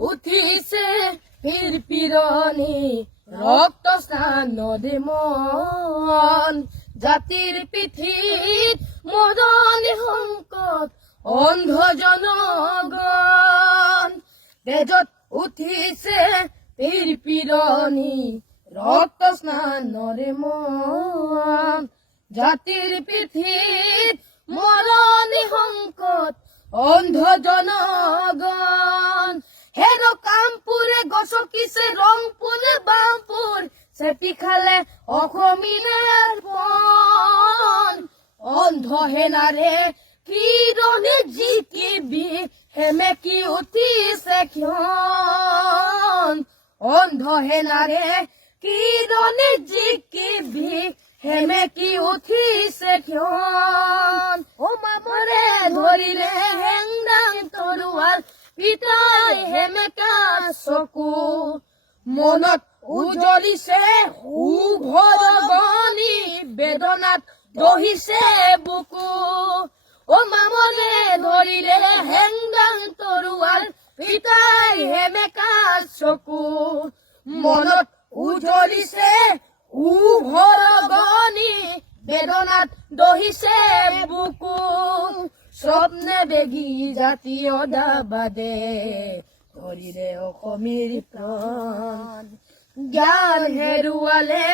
উঠিছে পীৰ পিৰণি ৰক্ত স্নানৰে মন জাতিৰ পিঠিত মৰণি সংকট অন্ধ জনগণ তেজত উঠিছে পীৰ পিৰণি ৰক্ত স্নানৰে মন জাতিৰ পিঠিত মৰণি সংকট অন্ধ জনগণ হেৰ কামপুৰে গছকিছে ৰংপুৰে বামপুৰ চেপি খালে অসমীয়াৰ পণ অন্ধ সেনাৰে কিৰণে জিকিবি সেমেকি উঠিছে ক্ষণ অন্ধ সেনাৰে কিৰণে জিকিবি সেমেকি উঠিছে ক্ষণ ও মামৰে ধৰিলে হেংদাং তৰোৱাৰ পিতাই হেমেকা চকু মনত উজলিছে উভৰগনি বেদনাত দহিছে বুকু ও মামৰে ধৰিলে হেংদাং তৰোৱাৰ পিতাই হেমেকা চকু মনত উজলিছে উভৰগনি বেদনাত দহিছে বুকু স্বপ্নে বেগী জাতীয় দাবাদে ধৰিলে অসমীৰ প্ৰাণ জ্ঞান হেৰুৱালে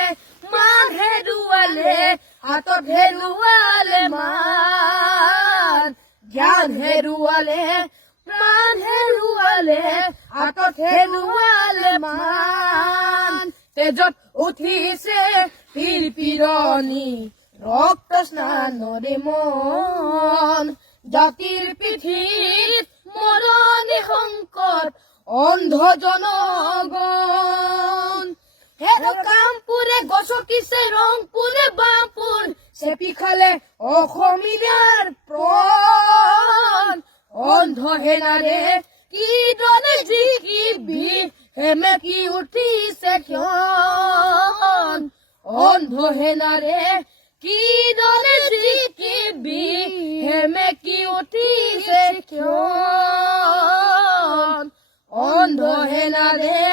মান হেৰুৱালে হাতত হেৰুৱালে মান জ্ঞান হেৰুৱালে মান হেৰুৱালে হাতত হেৰুৱালে মান তেজত উঠিছে পীৰ পিৰণি ৰক্ত স্নানৰে মন জাতিৰ পিঠিত মৰণি সংকট অন্ধ জনগণ হেৰ কামপুৰে গছকিছে ৰংপুৰে বামপুৰ চেপি খালে অসমীয়াৰ প্ৰাণ অন্ধ সেনাৰে কিৰণে জিকিবি সেমেকি উঠিছে ক্ষণ অন্ধ সেনাৰে কিৰণে জিকিবি সেমেকি উঠিছে ক্ষণ অন্ধ সেনাৰে